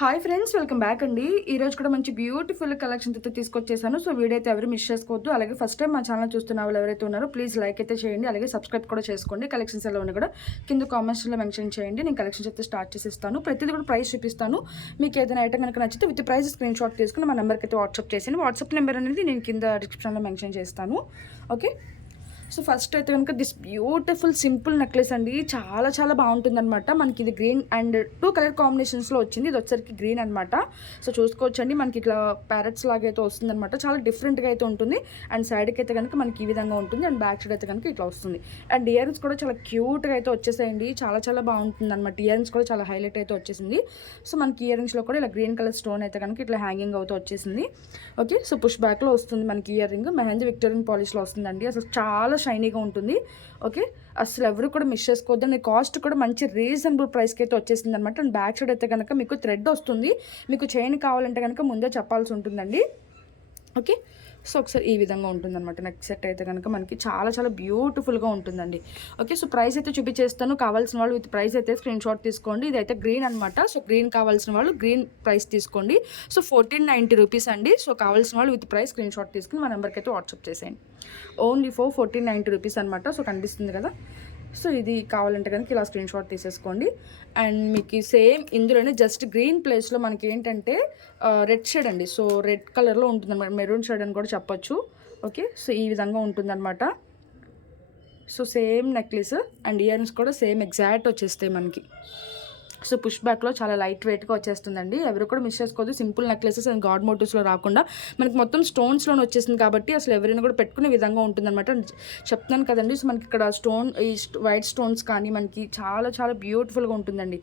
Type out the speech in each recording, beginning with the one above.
Hi friends, welcome back అండి. ఈరోజు కూడా మంచి బ్యూటిఫుల్ కలెక్షన్తో తీసుకొచ్చేసాను. సో వీడియో అయితే ఎవరు మిస్ చేసుకోవద్దు. అలాగే ఫస్ట్ టైం మా ఛానల్ చూస్తున్న వాళ్ళు ఎవరైతే ఉన్నారో ప్లీజ్ లైక్ అయితే చేయండి. అలాగే సబ్స్క్రైబ్ కూడా చేసుకోండి. కలెక్షన్స్ ఎలా ఉన్నాయి కూడా కింద కామెంట్స్లో మెన్షన్ చేయండి. నేను కలెక్షన్స్ అయితే స్టార్ట్ చేసిస్తాను. ప్రతిదీ కూడా ప్రైస్ చూపిస్తాను. మీకు ఏదైనా ఐటమ్ కనుక నచ్చితే విత్ ప్రైస్ స్క్రీన్ షాట్ తీసుకుని మా నెంబర్కి అయితే వాట్సాప్ చేయండి. వాట్సాప్ నెంబర్ అనేది నేను కింద డిస్క్రిప్షన్లో మెన్షన్ చేస్తాను. ఓకే, సో ఫస్ట్ అయితే కనుక దిస్ బ్యూటిఫుల్ సింపుల్ నెక్లెస్ అండి. చాలా చాలా బాగుంటుందన్నమాట. మనకి ఇది గ్రీన్ అండ్ 2 కలర్ కాంబినేషన్స్లో వచ్చింది. ఇది వచ్చరికి గ్రీన్ అనమాట. సో చూసుకోవచ్చండి, మనకి ఇట్లా ప్యారెట్స్ లాగా అయితే వస్తుందన్నమాట. చాలా డిఫరెంట్గా అయితే ఉంటుంది. అండ్ సైడ్కి అయితే కనుక మనకి ఈ విధంగా ఉంటుంది. అండ్ బ్యాక్ సైడ్ అయితే కనుక ఇట్లా వస్తుంది. అండ్ ఇయర్ రింగ్స్ కూడా చాలా క్యూట్గా అయితే వచ్చేసాయండి. చాలా చాలా బాగుంటుంది అనమాట. ఇయర్ రింగ్స్ కూడా చాలా హైలైట్ అయితే వచ్చేసింది. సో మనకి ఇయర్ రింగ్స్లో కూడా ఇలా గ్రీన్ కలర్ స్టోన్ అయితే కనుక ఇట్లా హ్యాంగింగ్ అవుతూ వచ్చేసింది. ఓకే, సో పుష్ బ్యాక్లో వస్తుంది మనకి ఇయర్ రింగ్. మెహందీ విక్టోరియన్ పాలిష్లో వస్తుందండి. అసలు చాలా షైనీగా ఉంటుంది. ఓకే, అసలు ఎవరు కూడా మిస్ చేసుకోవద్దు. అండ్ కాస్ట్ కూడా మంచి రీజనబుల్ ప్రైస్కి అయితే వచ్చేసింది అనమాట. అండ్ బ్యాక్ సైడ్ అయితే కనుక మీకు థ్రెడ్ వస్తుంది. మీకు చైన్ కావాలంటే కనుక ముందే చెప్పాల్సి ఉంటుందండి. ఓకే, సో ఒకసారి ఈ విధంగా ఉంటుందన్నమాట. నెక్స్ట్ సెట్ అయితే కనుక మనకి చాలా చాలా బ్యూటిఫుల్గా ఉంటుందండి. ఓకే, సో ప్రైస్ అయితే చూపించేస్తాను. కావాల్సిన వాళ్ళు విత్ ప్రైస్ అయితే స్క్రీన్ షాట్ తీసుకోండి. ఇదైతే గ్రీన్ అనమాట. సో గ్రీన్ కావాల్సిన వాళ్ళు గ్రీన్ ప్రైస్ తీసుకోండి. సో 1490 రూపీస్ అండి. సో కావాల్సిన వాళ్ళు విత్ ప్రైస్ స్క్రీన్ షాట్ తీసుకుని మా నెంబర్కి అయితే వాట్సాప్ చేసేయండి. ఓన్లీ 1490 రూపీస్ అనమాట. సో కనిపిస్తుంది కదా. సో ఇది కావాలంటే కనుక ఇలా స్క్రీన్ షాట్ తీసేసుకోండి. అండ్ మీకు సేమ్ ఇందులోనే జస్ట్ గ్రీన్ ప్లేస్లో మనకి ఏంటంటే రెడ్ షేడ్ అండి. సో రెడ్ కలర్లో ఉంటుందన్నమాట. మెరూన్ షేడ్ అని కూడా చెప్పొచ్చు. ఓకే, సో ఈ విధంగా ఉంటుందన్నమాట. So same necklace and ear rings కూడా సేమ్ ఎగ్జాక్ట్ వచ్చేస్తాయి మనకి. సో పుష్ బ్యాక్లో చాలా లైట్ వెయిట్గా వచ్చేస్తుందండి. ఎవరు కూడా మిస్ చేసుకోవద్దు. సింపుల్ నెక్లెసెస్ అండ్ గాడ్ మోటివ్స్లో రాకుండా మనకి మొత్తం స్టోన్స్లోనే వచ్చేసింది కాబట్టి అసలు ఎవరైనా కూడా పెట్టుకునే విధంగా ఉంటుందన్నమాట. చెప్తున్నాను కదండి. సో మనకి ఇక్కడ ఈ వైట్ స్టోన్స్ కానీ మనకి చాలా చాలా బ్యూటిఫుల్గా ఉంటుందండి.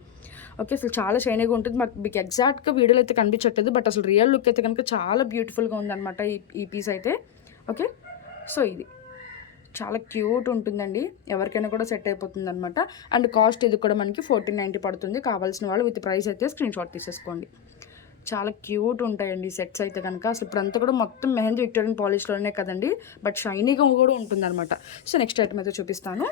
ఓకే, అసలు చాలా షైనీగా ఉంటుంది. మీకు ఎగ్జాక్ట్గా వీడియోలో అయితే కనిపించట్లేదు, బట్ అసలు రియల్ లుక్ అయితే కనుక చాలా బ్యూటిఫుల్గా ఉందన్నమాట ఈ పీస్ అయితే. ఓకే, సో ఇది చాలా క్యూట్ ఉంటుందండి. ఎవరికైనా కూడా సెట్ అయిపోతుంది అనమాట. అండ్ కాస్ట్ ఇది కూడా మనకి 1490 పడుతుంది. కావాల్సిన వాళ్ళు విత్ ప్రైస్ అయితే స్క్రీన్ షాట్ తీసేసుకోండి. చాలా క్యూట్ ఉంటాయండి సెట్స్ అయితే కనుక. అసలు ఇప్పుడంతా కూడా మొత్తం మెహందీ విక్టోరియన్ పాలిష్లోనే కదండి, బట్ షైనీగా కూడా ఉంటుందన్నమాట. సో నెక్స్ట్ ఐటమ్ అయితే చూపిస్తాను.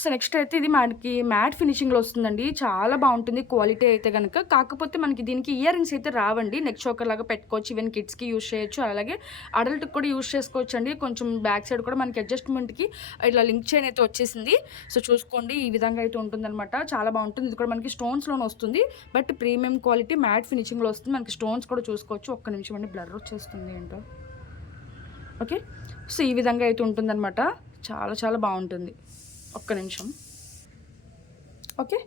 సో నెక్స్ట్ అయితే ఇది మనకి మ్యాట్ ఫినిషింగ్లో వస్తుందండి. చాలా బాగుంటుంది క్వాలిటీ అయితే కనుక. కాకపోతే మనకి దీనికి ఇయర్ రింగ్స్ అయితే రావండి. నెక్ చోకర్ లాగా పెట్టుకోవచ్చు. ఈవెన్ కిడ్స్కి యూజ్ చేయొచ్చు, అలాగే అడల్ట్కి కూడా యూజ్ చేసుకోవచ్చు అండి. కొంచెం బ్యాక్ సైడ్ కూడా మనకి అడ్జస్ట్మెంట్కి ఇట్లా లింక్ చైన్ అయితే వచ్చేసింది. సో చూసుకోండి, ఈ విధంగా అయితే ఉంటుందన్నమాట. చాలా బాగుంటుంది. ఇది కూడా మనకి స్టోన్స్లోనే వస్తుంది, బట్ ప్రీమియం క్వాలిటీ మ్యాట్ ఫినిషింగ్లో వస్తుంది. మనకి స్టోన్స్ కూడా చూసుకోవచ్చు. ఒక్క నిమిషం అండి, బ్లర్ వచ్చేస్తుంది ఏంటో. ఓకే, సో ఈ విధంగా అయితే ఉంటుందన్నమాట. చాలా చాలా బాగుంటుంది. ఒక్క నిమిషం. ఓకే,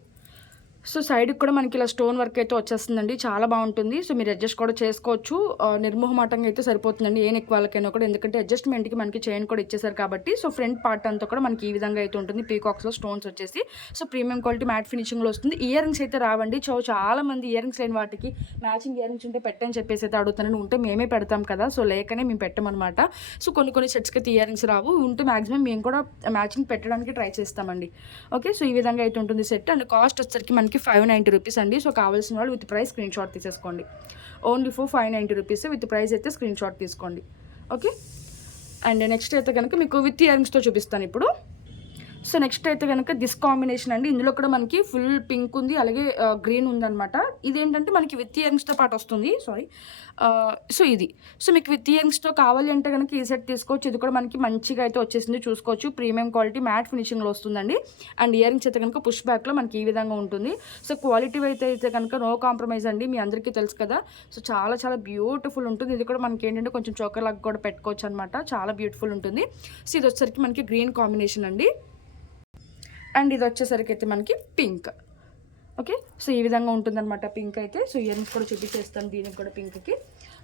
సో సైడ్కి కూడా మనకి ఇలా స్టోన్ వర్క్ అయితే వచ్చేస్తుందండి. చాలా బాగుంటుంది. సో మీరు అడ్జస్ట్ కూడా చేసుకోవచ్చు. నిర్మోహమాటంగా అయితే సరిపోతుందండి ఏ నెక్ వాళ్ళకైనా కూడా, ఎందుకంటే అడ్జస్ట్మెంట్కి మనకి చైన్ కూడా ఇచ్చేసారు కాబట్టి. సో ఫ్రంట్ పార్ట్ అంతా కూడా మనకి ఈ విధంగా అయితే ఉంటుంది. పీకాక్స్లో స్టోన్స్ వచ్చేసి సో ప్రీమియం క్వాలిటీ మ్యాట్ ఫినిషింగ్లో వస్తుంది. ఇయర్ రింగ్స్ అయితే రావండి. చాలా మంది ఇయర్ రింగ్స్ లేని వాటికి మ్యాచింగ్ ఇయర్ రింగ్స్ ఉంటే పెట్టని చెప్పేసి అయితే అడుగుతానని. ఉంటే మేమే పెడతాం కదా, సో లేకనే మేము పెట్టమన్నమాట. సో కొన్ని సెట్స్కి అయితే ఇయర్ రింగ్స్ రావు. ఉంటే మ్యాక్సిమం మేము కూడా మ్యాచింగ్ పెట్టడానికి ట్రై చేస్తామండి. ఓకే, సో ఈ విధంగా అయితే ఉంటుంది సెట్. అండ్ కాస్ట్ వచ్చేసరికి మనకి 590 రూపీస్ అండి. సో కావాల్సిన వాళ్ళు విత్ ప్రైస్ స్క్రీన్ షాట్ తీసేసుకోండి. ఓన్లీ 590 రూపీస్ విత్ ప్రైస్ అయితే స్క్రీన్ షాట్ తీసుకోండి. ఓకే, అండ్ నెక్స్ట్ అయితే కనుక మీకు విత్ ఇయర్ రింగ్స్తో చూపిస్తాను ఇప్పుడు. సో నెక్స్ట్ అయితే కనుక దిస్ కాంబినేషన్ అండి. ఇందులో కూడా మనకి ఫుల్ పింక్ ఉంది, అలాగే గ్రీన్ ఉందన్నమాట. ఇదేంటంటే మనకి విత్ ఇయర్ రింగ్స్తో పాటు వస్తుంది. సో ఇది సో మీకు విత్ ఇయర్ రింగ్స్తో కావాలి అంటే కనుక ఈ సెట్ తీసుకోవచ్చు. ఇది కూడా మనకి మంచిగా అయితే వచ్చేసింది. చూసుకోవచ్చు, ప్రీమియం క్వాలిటీ మ్యాట్ ఫినిషింగ్లో వస్తుందండి. అండ్ ఇయర్ రింగ్స్ అయితే కనుక పుష్ బ్యాక్లో మనకి ఈ విధంగా ఉంటుంది. సో క్వాలిటీ అయితే కనుక నో కాంప్రమైజ్ అండి. మీ అందరికీ తెలుసు కదా. సో చాలా చాలా బ్యూటిఫుల్ ఉంటుంది. ఇది కూడా మనకి ఏంటంటే కొంచెం చోకర్ లాగా కూడా పెట్టుకోవచ్చు అనమాట. చాలా బ్యూటిఫుల్ ఉంటుంది. సో ఇది వచ్చేసరికి మనకి గ్రీన్ కాంబినేషన్ అండి. అండ్ ఇది వచ్చేసరికి అయితే మనకి పింక్. ఓకే, సో ఈ విధంగా ఉంటుందన్నమాట పింక్ అయితే. సో ఇయర్ రింగ్స్ కూడా చూపించేస్తాను దీనికి కూడా పింక్కి.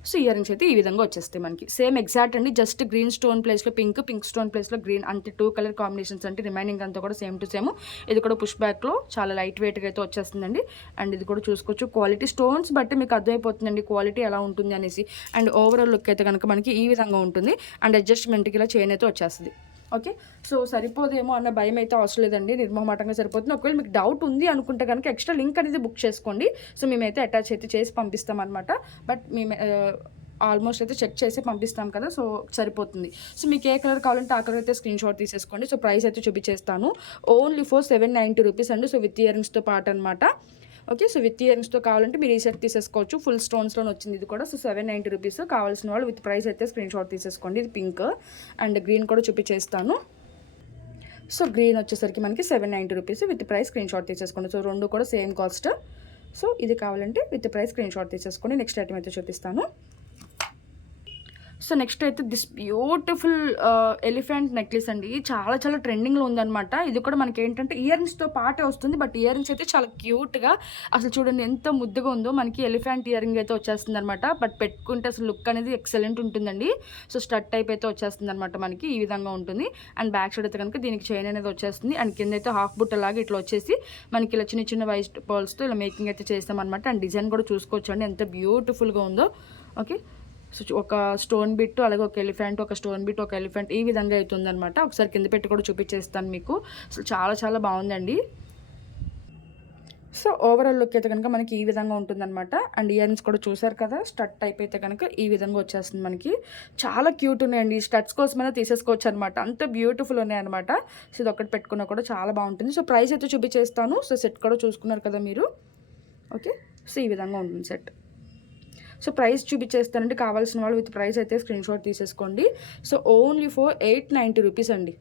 సో ఇయర్ రింగ్స్ అయితే ఈ విధంగా వచ్చేస్తాయి మనకి. సేమ్ ఎగ్జాక్ట్ అండి. జస్ట్ గ్రీన్ స్టోన్ ప్లేస్లో పింక్ స్టోన్ ప్లేస్లో గ్రీన్, అంటే 2 కలర్ కాంబినేషన్స్ అంటే రిమైనింగ్ అంతా కూడా సేమ్ టు సేమ్. ఇది కూడా పుష్ బ్యాక్లో చాలా లైట్ వెయిట్గా అయితే వచ్చేస్తుందండి. అండ్ ఇది కూడా చూసుకోవచ్చు, క్వాలిటీ స్టోన్స్ బట్టి మీకు అర్థమైపోతుందండి క్వాలిటీ ఎలా ఉంటుంది అనేసి. అండ్ ఓవరాల్ లుక్ అయితే కనుక మనకి ఈ విధంగా ఉంటుంది. అండ్ అడ్జస్ట్మెంట్కి ఇలా చైన్ అయితే వచ్చేస్తుంది. ఓకే, సో సరిపోదేమో అన్న భయం అయితే అవసరం లేదండి. నిర్మోహమాటంగా సరిపోతుంది. ఒకవేళ మీకు డౌట్ ఉంది అనుకుంటే కనుక ఎక్స్ట్రా లింక్ అనేది బుక్ చేసుకోండి. సో మేమైతే అటాచ్ అయితే చేసి పంపిస్తాం అనమాట. బట్ మేము ఆల్మోస్ట్ అయితే చెక్ చేసి పంపిస్తాం కదా, సో సరిపోతుంది. సో మీకు ఏ కలర్ కావాలంటే ఆ కలర్ అయితే స్క్రీన్ షాట్ తీసేసుకోండి. సో ప్రైస్ అయితే చూపించేస్తాను. ఓన్లీ 790 రూపీస్ అండి. సో విత్ ఇయర్ రింగ్స్తో పాటు అనమాట. ఓకే. సో విత్ ఇయరింగ్స్తో కావాలంటే మీరు ఈ సెట్ తీసేసుకోవచ్చు. ఫుల్ స్టోన్స్లో వచ్చింది ఇది కూడా. So 790 rupees. కావాల్సిన వాళ్ళు విత్ ప్రైస్ అయితే స్క్రీన్ షాట్ తీసేసుకోండి. ఇది పింక్ అండ్ గ్రీన్ కూడా చూపించేస్తాను. సో గ్రీన్ వచ్చేసరికి మనకి 790 rupees. With price screen shot తీసేసుకోండి. సో రెండు కూడా సేమ్ కాస్ట్. సో ఇది కావాలంటే విత్ ప్రైస్ స్క్రీన్ షాట్ తీసేసుకోండి. నెక్స్ట్ ఐటమ్ అయితే చూపిస్తాను. సో నెక్స్ట్ అయితే దిస్ బ్యూటిఫుల్ ఎలిఫెంట్ నెక్లెస్ అండి. చాలా చాలా ట్రెండింగ్లో ఉందన్నమాట. ఇది కూడా మనకి ఏంటంటే ఇయరింగ్స్తో పాటే వస్తుంది. బట్ ఇయరింగ్స్ అయితే చాలా క్యూట్గా, అసలు చూడండి ఎంత ముద్దుగా ఉందో. మనకి ఎలిఫెంట్ ఇయరింగ్ అయితే వచ్చేస్తుంది అనమాట. బట్ పెట్టుకుంటే అసలు లుక్ అనేది ఎక్సలెంట్ ఉంటుందండి. సో స్టడ్ టైప్ అయితే వచ్చేస్తుంది అనమాట. మనకి ఈ విధంగా ఉంటుంది. అండ్ బ్యాక్ సైడ్ అయితే కనుక దీనికి చైన్ అనేది వచ్చేస్తుంది. అండ్ కింద అయితే హాఫ్ బుట్ట లాగా ఇట్లా వచ్చేసి మనకి ఇలా చిన్న చిన్న వైట్ బాల్స్తో ఇలా మేకింగ్ అయితే చేస్తామన్నమాట. అండ్ డిజైన్ కూడా చూసుకోవచ్చు అండి ఎంత బ్యూటిఫుల్గా ఉందో. ఓకే. సో ఒక స్టోన్ బిట్, అలాగే ఒక ఎలిఫెంట్, ఒక స్టోన్ బిట్, ఒక ఎలిఫెంట్, ఈ విధంగా అవుతుందన్నమాట. ఒకసారి కింద పెట్టి కూడా చూపించేస్తాను మీకు. అసలు చాలా చాలా బాగుందండి. సో ఓవరాల్ లుక్ అయితే కనుక మనకి ఈ విధంగా ఉంటుందన్నమాట. అండ్ ఇయరింగ్స్ కూడా చూసారు కదా, స్టడ్ టైప్ అయితే కనుక ఈ విధంగా వచ్చేస్తుంది మనకి. చాలా క్యూట్ ఉన్నాయండి. స్టడ్స్ కోసమైనా తీసేసుకోవచ్చు అనమాట. అంత బ్యూటిఫుల్ ఉన్నాయన్నమాట. సో ఇది ఒకటి పెట్టుకున్నా కూడా చాలా బాగుంటుంది. సో ప్రైస్ అయితే చూపించేస్తాను. సో సెట్ కూడా చూసుకున్నారు కదా మీరు. ఓకే. సో ఈ విధంగా ఉంటుంది సెట్. So price చూపించేస్తానండి. కావాల్సిన వాళ్ళు విత్ ప్రైస్ అయితే స్క్రీన్ షాట్ తీసేసుకోండి. సో ఓన్లీ ఫర్ 890 రూపీస్ అండి.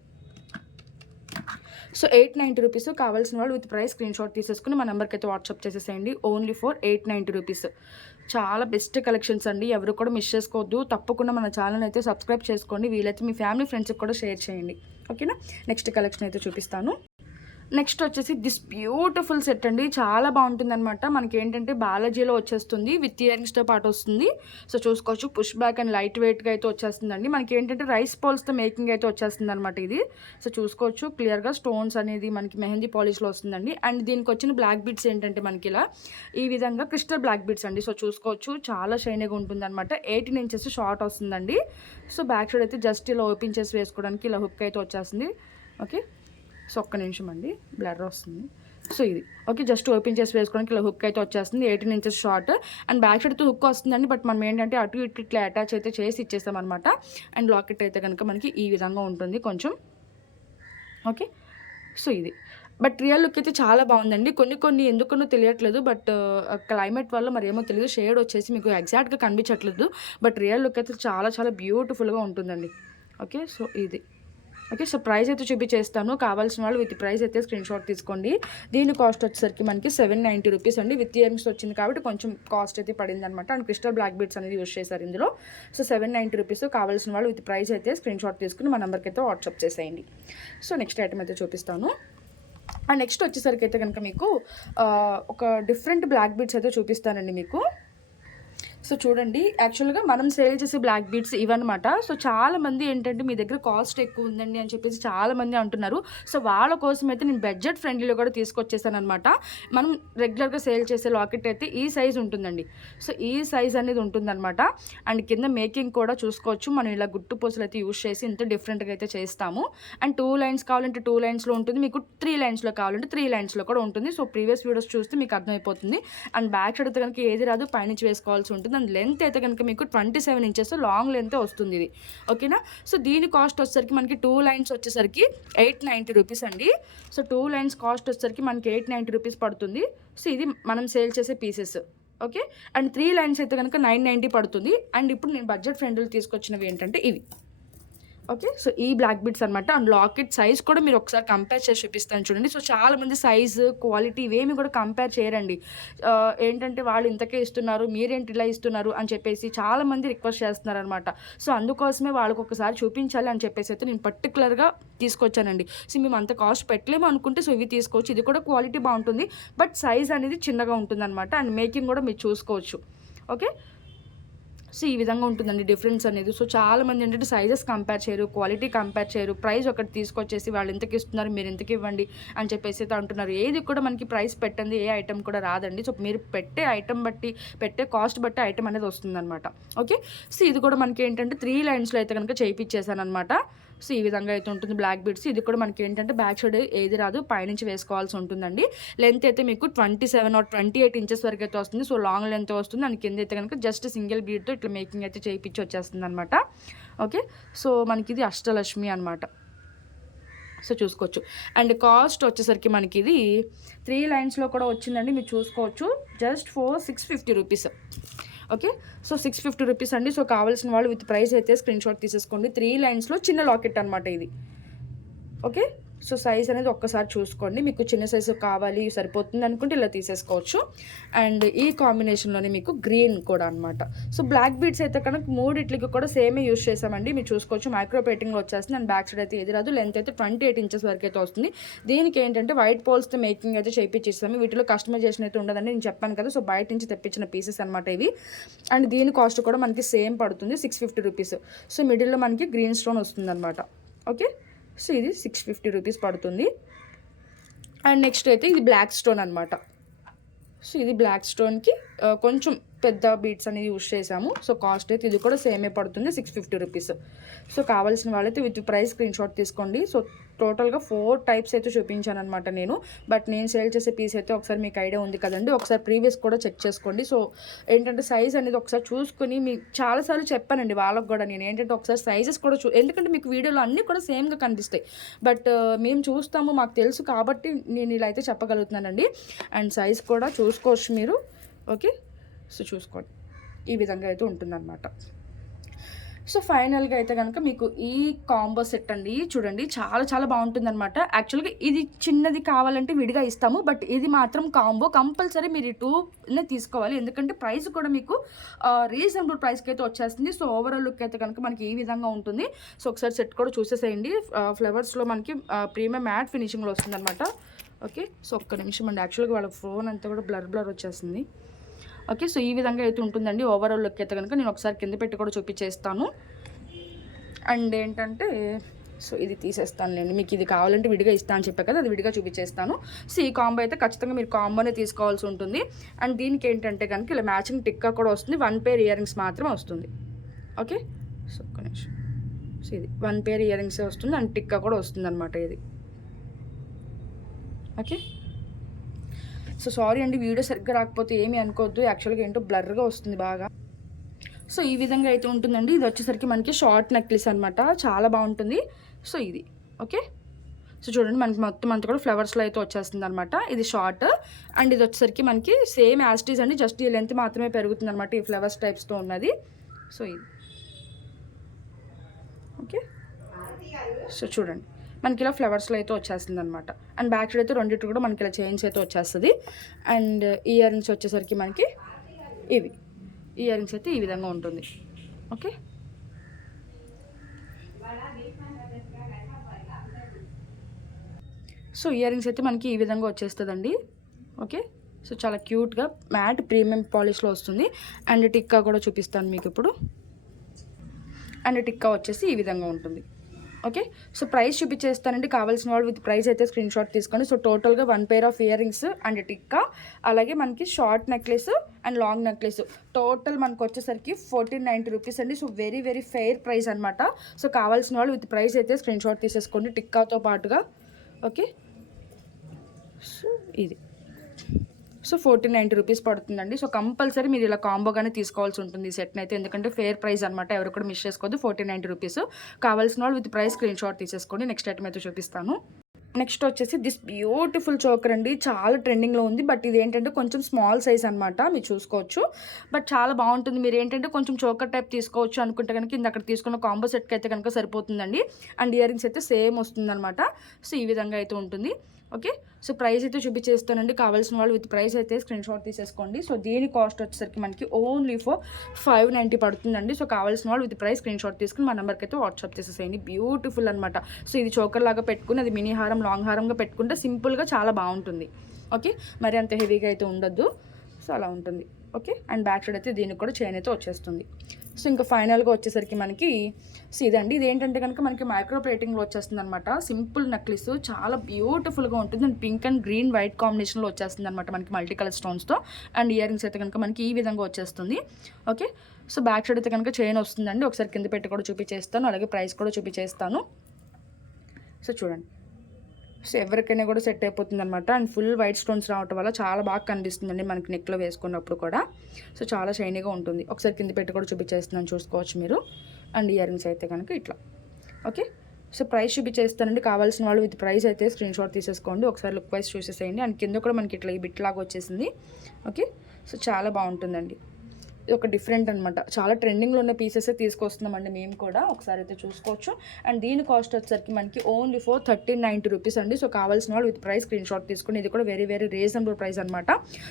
So 890 rupees. కావాల్సిన వాళ్ళు విత్ ప్రైస్ స్క్రీన్ షాట్ తీసేసుకుని మా నెంబర్కి అయితే వాట్సాప్ చేసేసేయండి. Only for 890 rupees. చాలా బెస్ట్ కలెక్షన్స్ అండి. ఎవరు కూడా మిస్ చేసుకోవద్దు. తప్పకుండా మన ఛానల్ అయితే సబ్స్క్రైబ్ చేసుకోండి. వీలైతే మీ ఫ్యామిలీ ఫ్రెండ్స్కి కూడా షేర్ చేయండి. ఓకేనా. నెక్స్ట్ కలెక్షన్ అయితే చూపిస్తాను. నెక్స్ట్ వచ్చేసి దిస్ బ్యూటిఫుల్ సెట్ అండి. చాలా బాగుంటుంది అనమాట. మనకి ఏంటంటే బాలాజీలో వచ్చేస్తుంది. విత్ ఇయరింగ్స్తో పాటు వస్తుంది. సో చూసుకోవచ్చు. పుష్ బ్యాక్ అండ్ లైట్ వెయిట్గా అయితే వచ్చేస్తుందండి. మనకి ఏంటంటే రైస్ పాల్స్తో మేకింగ్ అయితే వచ్చేస్తుంది అనమాట ఇది. సో చూసుకోవచ్చు క్లియర్గా. స్టోన్స్ అనేది మనకి మెహందీ పాలిష్లో వస్తుందండి. అండ్ దీనికి వచ్చిన బ్లాక్ బీడ్స్ ఏంటంటే మనకి ఇలా ఈ విధంగా క్రిస్టల్ బ్లాక్ బీడ్స్ అండి. సో చూసుకోవచ్చు చాలా షైనీగా ఉంటుంది అనమాట. 18 ఇంచెస్ షార్ట్ వస్తుందండి. సో బ్యాక్ సైడ్ అయితే జస్ట్ ఇలా ఓపెన్ చేసి వేసుకోవడానికి ఇలా హుక్ అయితే వచ్చేస్తుంది. ఓకే. సో ఒక్క నిమిషం అండి, బ్లర్ వస్తుంది. సో ఇది ఓకే. జస్ట్ ఓపెన్ చేసి వేసుకోవడానికి ఇలా హుక్ అయితే వచ్చేస్తుంది. 18 ఇంచెస్ షార్ట్ అండ్ బ్యాక్ సైడ్తో హుక్ వస్తుందండి. బట్ మనం ఏంటంటే అటు ఇటు ఇట్లా అటాచ్ అయితే చేసి ఇచ్చేస్తాం అనమాట. అండ్ లాకెట్ అయితే కనుక మనకి ఈ విధంగా ఉంటుంది కొంచెం. ఓకే. సో ఇది బట్ రియల్ లుక్ అయితే చాలా బాగుందండి. కొన్ని ఎందుకనో తెలియట్లేదు. బట్ క్లైమేట్ వల్ల మరి ఏమో తెలియదు, షేడ్ వచ్చేసి మీకు ఎగ్జాక్ట్గా కనిపించట్లేదు. బట్ రియల్ లుక్ అయితే చాలా చాలా బ్యూటిఫుల్గా ఉంటుందండి. ఓకే. సో ఇది ఓకే. సో ప్రైస్ అయితే చూపించేస్తాను. కావాల్సిన వాళ్ళు విత్ ప్రైస్ అయితే స్క్రీన్ షాట్ తీసుకోండి. దీని కాస్ట్ వచ్చేసరికి మనకి 790 రూపీస్ అండి. విత్ ఇయరింగ్స్ వచ్చింది కాబట్టి కొంచెం కాస్ట్ అయితే పడింది అనమాట. అండ్ క్రిస్టల్ బ్లాక్ బీడ్స్ అనేది యూస్ చేశారు ఇందులో. So 790 rupees. కావాల్సిన వాళ్ళు విత్ ప్రైస్ అయితే స్క్రీన్ షాట్ తీసుకుని మా నెంబర్కి అయితే వాట్సాప్ చేసేయండి. సో నెక్స్ట్ ఐటమ్ అయితే చూపిస్తాను. అండ్ నెక్స్ట్ వచ్చేసరికి అయితే కనుక మీకు ఒక డిఫరెంట్ బ్లాక్ బీడ్స్ అయితే చూపిస్తానండి మీకు. సో చూడండి, యాక్చువల్గా మనం సేల్ చేసే బ్లాక్ బీడ్స్ ఇవన్నమాట. సో చాలామంది ఏంటంటే మీ దగ్గర కాస్ట్ ఎక్కువ ఉందండి అని చెప్పేసి చాలామంది అంటున్నారు. సో వాళ్ళ కోసం అయితే నేను బడ్జెట్ ఫ్రెండ్లీలో కూడా తీసుకొచ్చేసాను అనమాట. మనం రెగ్యులర్గా సేల్ చేసే లాకెట్ అయితే ఈ సైజ్ ఉంటుందండి. సో ఈ సైజ్ అనేది ఉంటుందన్నమాట. అండ్ కింద మేకింగ్ కూడా చూసుకోవచ్చు. మనం ఇలా గుట్టు పూసలు అయితే యూస్ చేసి ఇంత డిఫరెంట్గా అయితే చేస్తాము. అండ్ 2 లైన్స్ కావాలంటే 2 లైన్స్లో ఉంటుంది, మీకు 3 లైన్స్లో కావాలంటే 3 లైన్స్లో కూడా ఉంటుంది. సో ప్రీవియస్ వీడియోస్ చూస్తే మీకు అర్థమైపోతుంది. అండ్ బ్యాక్ సైడ్ అయితే కనుక ఏది రాదు, పైనుంచి వేసుకోవాల్సి ఉంటుంది. అండ్ లెంత్ అయితే కనుక మీకు 27 ఇంచెస్ లాంగ్ లెంత్ వస్తుంది ఇది. ఓకేనా. సో దీని కాస్ట్ వచ్చేసరికి మనకి 2 లైన్స్ వచ్చేసరికి 890 రూపీస్ అండి. సో 2 లైన్స్ కాస్ట్ వచ్చేసరికి మనకి 890 రూపీస్ పడుతుంది. సో ఇది మనం సేల్ చేసే పీసెస్. ఓకే. అండ్ 3 లైన్స్ అయితే కనుక 990 పడుతుంది. అండ్ ఇప్పుడు నేను బడ్జెట్ ఫ్రెండ్లు తీసుకొచ్చినవి ఏంటంటే ఇవి. ఓకే. సో ఈ బ్లాక్ బీడ్స్ అనమాట. అండ్ లాకెట్ సైజ్ కూడా మీరు ఒకసారి కంపేర్ చేసి చూపిస్తాను చూడండి. సో చాలామంది సైజు క్వాలిటీ ఇవేమి కూడా కంపేర్ చేయరండి. ఏంటంటే వాళ్ళు ఇంతకే ఇస్తున్నారు, మీరేంటి ఇలా ఇస్తున్నారు అని చెప్పేసి చాలామంది రిక్వెస్ట్ చేస్తున్నారు అనమాట. సో అందుకోసమే వాళ్ళకి ఒకసారి చూపించాలి అని చెప్పేసి అయితే నేను పర్టికులర్గా తీసుకొచ్చానండి. సో మేము అంత కాస్ట్ పెట్టలేము అనుకుంటే సో ఇవి తీసుకోవచ్చు. ఇది కూడా క్వాలిటీ బాగుంటుంది, బట్ సైజ్ అనేది చిన్నగా ఉంటుంది అనమాట. అండ్ మేకింగ్ కూడా మీరు చూసుకోవచ్చు. ఓకే. సో ఈ విధంగా ఉంటుందండి డిఫరెన్స్ అనేది. సో చాలామంది ఏంటంటే సైజెస్ కంపేర్ చేయరు, క్వాలిటీ కంపేర్ చేయరు, ప్రైస్ ఒకటి తీసుకొచ్చేసి వాళ్ళు ఎంతకి ఇస్తున్నారు మీరు ఎంతకి ఇవ్వండి అని చెప్పేసి అయితే అంటున్నారు. ఏది కూడా మనకి ప్రైస్ పెట్టండి ఏ ఐటమ్ కూడా రాదండి. సో మీరు పెట్టే ఐటమ్ బట్టి, పెట్టే కాస్ట్ బట్టి ఐటమ్ అనేది వస్తుందన్నమాట. ఓకే. సో ఇది కూడా మనకి ఏంటంటే 3 లైన్స్లో అయితే కనుక చేయించేసాను అనమాట. సో ఈ విధంగా అయితే ఉంటుంది బ్లాక్ బీడ్స్. ఇది కూడా మనకి ఏంటంటే బ్యాక్ సైడ్ ఏది రాదు, పైనుంచి వేసుకోవాల్సి ఉంటుందండి. లెంత్ అయితే మీకు 27 or 28 ఇంచెస్ వరకు అయితే వస్తుంది. సో లాంగ్ లెంత్ వస్తుంది. అండ్ కింద అయితే కనుక జస్ట్ సింగిల్ బీడ్తో ఇట్లా మేకింగ్ అయితే చేయించి వచ్చేస్తుంది అనమాట. ఓకే. సో మనకి ఇది అష్టలక్ష్మి అనమాట. సో చూసుకోవచ్చు. అండ్ కాస్ట్ వచ్చేసరికి మనకి ఇది 3 లైన్స్లో కూడా వచ్చిందండి, మీరు చూసుకోవచ్చు. Just for 650 rupees. Okay, so 650 rupees అండి. సో కావాల్సిన వాళ్ళు విత్ ప్రైస్ అయితే స్క్రీన్ షాట్ తీసేసుకోండి. 3 లైన్స్లో చిన్న లాకెట్ అనమాట ఇది. ఓకే, సో సైజ్ అనేది ఒక్కసారి చూసుకోండి, మీకు చిన్న సైజు కావాలి సరిపోతుంది అనుకుంటే ఇలా తీసేసుకోవచ్చు. అండ్ ఈ కాంబినేషన్లోనే మీకు గ్రీన్ కూడా అనమాట. సో బ్లాక్ బీడ్స్ అయితే కనుక 3 కూడా సేమే యూస్ చేసామండి, మీరు చూసుకోవచ్చు. మైక్రో ప్లేటింగ్లో వచ్చేస్తుంది. అండ్ బ్యాక్ సైడ్ అయితే ఇది రాదు. లెంత్ అయితే 28 ఇంచెస్ వరకు అయితే వస్తుంది. దీనికి ఏంటంటే వైట్ పోల్స్తో మేకింగ్ అయితే చేయించేస్తాము. వీటిలో కస్టమైజేషన్ అయితే ఉండదండి, నేను చెప్పాను కదా. సో బయట నుంచి తెప్పించిన పీసెస్ అనమాట ఇవి. అండ్ దీని కాస్ట్ కూడా మనకి సేమ్ పడుతుంది, 650 రూపీస్. సో మిడిల్లో మనకి గ్రీన్ స్టోన్ వస్తుంది అనమాట. ఓకే, సో ఇది 650 రూపీస్ పడుతుంది. అండ్ నెక్స్ట్ అయితే ఇది బ్లాక్ స్టోన్ అనమాట. సో ఇది బ్లాక్ స్టోన్కి కొంచెం పెద్ద బీట్స్ అనేది యూస్ చేసాము. సో కాస్ట్ అయితే ఇది కూడా సేమే పడుతుంది, 650 రూపీస్. సో కావాల్సిన వాళ్ళైతే విత్ ప్రైస్ స్క్రీన్ షాట్ తీసుకోండి. సో టోటల్గా 4 టైప్స్ అయితే చూపించాను అనమాట నేను. బట్ నేను సేల్ చేసే పీస్ అయితే ఒకసారి మీకు ఐడియా ఉంది కదండి, ఒకసారి ప్రీవియస్ కూడా చెక్ చేసుకోండి. సో ఏంటంటే సైజ్ అనేది ఒకసారి చూసుకుని, మీకు చాలాసార్లు చెప్పానండి వాళ్ళకు కూడా నేను ఏంటంటే ఒకసారి సైజెస్ కూడా ఎందుకంటే మీకు వీడియోలో అన్నీ కూడా సేమ్గా కనిపిస్తాయి. బట్ మేము చూస్తాము, మాకు తెలుసు కాబట్టి నేను ఇలా అయితే చెప్పగలుగుతున్నానండి. అండ్ సైజ్ కూడా చూసుకోవచ్చు మీరు. ఓకే, సో చూసుకోండి, ఈ విధంగా అయితే ఉంటుందన్నమాట. సో ఫైనల్గా అయితే కనుక మీకు ఈ కాంబో సెట్ అండి, చూడండి చాలా చాలా బాగుంటుంది అనమాట. యాక్చువల్గా ఇది చిన్నది కావాలంటే విడిగా ఇస్తాము, బట్ ఇది మాత్రం కాంబో కంపల్సరీ మీరు 2నే తీసుకోవాలి. ఎందుకంటే ప్రైస్ కూడా మీకు రీజనబుల్ ప్రైస్కి అయితే వచ్చేస్తుంది. సో ఓవరాల్ లుక్ అయితే కనుక మనకి ఈ విధంగా ఉంటుంది. సో ఒకసారి సెట్ కూడా చూసేసేయండి. ఫ్లవర్స్లో మనకి ప్రీమియం మ్యాట్ ఫినిషింగ్లో వస్తుంది అనమాట. ఓకే, సో ఒక్క నిమిషం అండి, యాక్చువల్గా వాళ్ళ ఫోన్ అంతా కూడా బ్లర్ వచ్చేస్తుంది. ఓకే, సో ఈ విధంగా అయితే ఉంటుందండి ఓవరాల్ లుక్ అయితే కనుక. నేను ఒకసారి కింద పెట్టి కూడా చూపించేస్తాను. అండ్ ఏంటంటే సో ఇది తీసేస్తానులేండి, మీకు ఇది కావాలంటే విడిగా ఇస్తాను అని చెప్పాను కదా, అది విడిగా చూపించేస్తాను. సో ఈ కాంబో అయితే ఖచ్చితంగా మీరు కాంబోనే తీసుకోవాల్సి ఉంటుంది. అండ్ దీనికి ఏంటంటే కనుక ఇలా మ్యాచింగ్ టిక్కా కూడా వస్తుంది. 1 పేర్ ఇయర్ రింగ్స్ మాత్రమే వస్తుంది. ఓకే, సో ఒక్క నిమిషం. సో ఇది 1 పేర్ ఇయర్ రింగ్సే వస్తుంది అండ్ టిక్కా కూడా వస్తుంది అనమాట ఇది. ఓకే, సో సారీ అండి, వీడియో సరిగ్గా రాకపోతే ఏమీ అనుకోవద్దు. యాక్చువల్గా ఏంటో బ్లర్గా వస్తుంది బాగా. సో ఈ విధంగా అయితే ఉంటుందండి. ఇది వచ్చేసరికి మనకి షార్ట్ నెక్లెస్ అనమాట, చాలా బాగుంటుంది. సో ఇది ఓకే, సో చూడండి మనకి మొత్తం అంతా కూడా ఫ్లవర్స్లో అయితే వచ్చేస్తుంది అనమాట. ఇది షార్ట్. అండ్ ఇది వచ్చేసరికి మనకి సేమ్ యాస్టీస్ అండి, జస్ట్ ఈ లెంత్ మాత్రమే పెరుగుతుంది అనమాట ఈ ఫ్లవర్స్ టైప్స్తో ఉన్నది. సో ఇది ఓకే, సో చూడండి మనకి ఇలా ఫ్లవర్స్లో అయితే వచ్చేస్తుంది అనమాట. అండ్ బ్యాక్ సైడ్ అయితే రెండింటి కూడా మనకి ఇలా చైన్స్ అయితే వచ్చేస్తుంది. అండ్ ఇయర్ రింగ్స్ వచ్చేసరికి మనకి ఇవి ఇయర్ రింగ్స్ అయితే ఈ విధంగా ఉంటుంది. ఓకే, సో ఇయర్ రింగ్స్ అయితే మనకి ఈ విధంగా వచ్చేస్తుందండి. ఓకే, సో చాలా క్యూట్గా మ్యాట్ ప్రీమియం పాలిష్లో వస్తుంది. అండ్ టిక్కా కూడా చూపిస్తాను మీకు ఇప్పుడు. అండ్ టిక్కా వచ్చేసి ఈ విధంగా ఉంటుంది. ఓకే, సో ప్రైస్ చూపించేస్తానండి, కావాల్సిన వాళ్ళు విత్ ప్రైస్ అయితే స్క్రీన్ షాట్ తీసుకోండి. సో టోటల్గా 1 pair of ear rings and tikka, అలాగే మనకి short necklace and long necklace total మనకు వచ్చేసరికి 1490 రూపీస్ అండి. So very very fair price అనమాట. సో కావాల్సిన వాళ్ళు విత్ ప్రైస్ అయితే స్క్రీన్ షాట్ తీసేసుకోండి టిక్కాతో పాటుగా. ఓకే, సో ఇది సో 1490 రూపీస్ పడుతుందండి. సో కంపల్సరీ మీరు ఇలా కాంబోగానే తీసుకోవాల్సి ఉంటుంది ఈ సెట్ని అయితే, ఎందుకంటే ఫేర్ ప్రైస్ అనమాట, ఎవరు కూడా మిస్ చేసుకోవద్దు. 1490 రూపీస్. కావాల్సిన వాళ్ళు విత్ ప్రైస్ స్క్రీన్ షాట్ తీసేసుకోండి. నెక్స్ట్ ఐటమ్ అయితే చూపిస్తాను. నెక్స్ట్ వచ్చేసి దిస్ బ్యూటిఫుల్ చోకర్ అండి, చాలా ట్రెండింగ్లో ఉంది. బట్ ఇది ఏంటంటే కొంచెం స్మాల్ సైజ్ అనమాట, మీరు చూసుకోవచ్చు. బట్ చాలా బాగుంటుంది. మీరు ఏంటంటే కొంచెం చోకర్ టైప్ తీసుకోవచ్చు అనుకుంటే కనుక ఇది అక్కడ తీసుకున్న కాంబో సెట్కి అయితే కనుక సరిపోతుందండి. అండ్ ఇయర్ రింగ్స్ అయితే సేమ్ వస్తుంది అనమాట. సో ఈ విధంగా అయితే ఉంటుంది. ఓకే, సో ప్రైస్ అయితే చూపించేస్తానండి, కావాల్సిన వాళ్ళు విత్ ప్రైస్ అయితే స్క్రీన్ షాట్ తీసేసుకోండి. సో దీని కాస్ట్ వచ్చేసరికి మనకి ఓన్లీ ఫర్ 590 పడుతుందండి. సో కావాల్సిన వాళ్ళు విత్ ప్రైస్ స్క్రీన్ షాట్ తీసుకుని మా నెంబర్కి అయితే వాట్సాప్ చేసేసేయండి. బ్యూటిఫుల్ అనమాట. సో ఇది చోకర్ లాగా పెట్టుకుని అది మినీ హారం లాంగ్ హారంగా పెట్టుకుంటే సింపుల్గా చాలా బాగుంటుంది. ఓకే, మరి అంత హెవీగా అయితే ఉండద్దు. సో అలా ఉంటుంది. ఓకే, అండ్ బ్యాక్ సైడ్ అయితే దీనికి కూడా చైన్ అయితే వచ్చేస్తుంది. సో ఇంకా ఫైనల్గా వచ్చేసరికి మనకి సో ఇదండి, ఇది ఏంటంటే కనుక మనకి మైక్రో ప్లేటింగ్లో వచ్చేస్తుంది అనమాట. సింపుల్ నెక్లెస్ చాలా బ్యూటిఫుల్గా ఉంటుంది. And pink and green white కాంబినేషన్లో వచ్చేస్తుంది అనమాట మనకి మల్టీ కలర్ స్టోన్స్తో. అండ్ ఇయర్ రింగ్స్ అయితే కనుక మనకి ఈ విధంగా వచ్చేస్తుంది. ఓకే, సో బ్యాక్ సైడ్ అయితే కనుక చైన్ వస్తుందండి. ఒకసారి కింద పెట్టి కూడా చూపించేస్తాను, అలాగే ప్రైస్ కూడా చూపించేస్తాను. సో చూడండి, సో ఎవరికైనా కూడా సెట్ అయిపోతుంది అనమాట. అండ్ ఫుల్ వైట్ స్టోన్స్ రావటం వల్ల చాలా బాగా కనిపిస్తుందండి మనకి నెక్లో వేసుకున్నప్పుడు కూడా. సో చాలా షైనీగా ఉంటుంది. ఒకసారి కింద పెట్టి కూడా చూపించేస్తున్నాను, చూసుకోవచ్చు మీరు. అండ్ ఇయర్ రింగ్స్ అయితే కనుక ఇట్లా. ఓకే, సో ప్రైస్ చూపించేస్తానండి, కావాల్సిన వాళ్ళు విత్ ప్రైస్ అయితే స్క్రీన్ షాట్ తీసేసుకోండి, ఒకసారి లుక్ వైజ్ చూసేసేయండి. అండ్ కింద కూడా మనకి ఇట్లా ఈ బిట్ లాగా వచ్చేసింది. ఓకే, సో చాలా బాగుంటుందండి. ఇది ఒక డిఫరెంట్ అనమాట, చాలా ట్రెండింగ్లో ఉన్న పీసెస్ తీసుకొస్తున్నామండి మేము కూడా, ఒకసారి అయితే చూసుకోవచ్చు. అండ్ దీని కాస్ట్ వచ్చేసరికి మనకి ఓన్లీ ఫర్ 1390 రూపీస్ అండి. సో కావాల్సిన వాళ్ళు విత్ ప్రైస్ స్క్రీన్ షాట్ తీసుకుని, ఇది కూడా వెరీ వెరీ రీజనబుల్ ప్రైస్ అనమాట.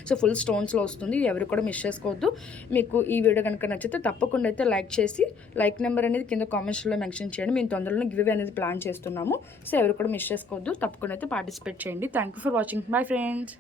సో ఫుల్ స్టోన్స్లో వస్తుంది, ఎవరు కూడా మిస్ చేసుకోవద్దు. మీకు ఈ వీడియో కనుక నచ్చితే తప్పకుండా అయితే లైక్ చేసి, లైక్ నెంబర్ అనేది కింద కామెంట్స్లో మెన్షన్ చేయండి. మేము తొందరలో గివ్ అవే అనేది ప్లాన్ చేస్తున్నాము. సో ఎవరు కూడా మిస్ చేసుకోవద్దు, తప్పకుండా అయితే పార్టిసిపేట్ చేయండి. Thank you for watching. Bye friends.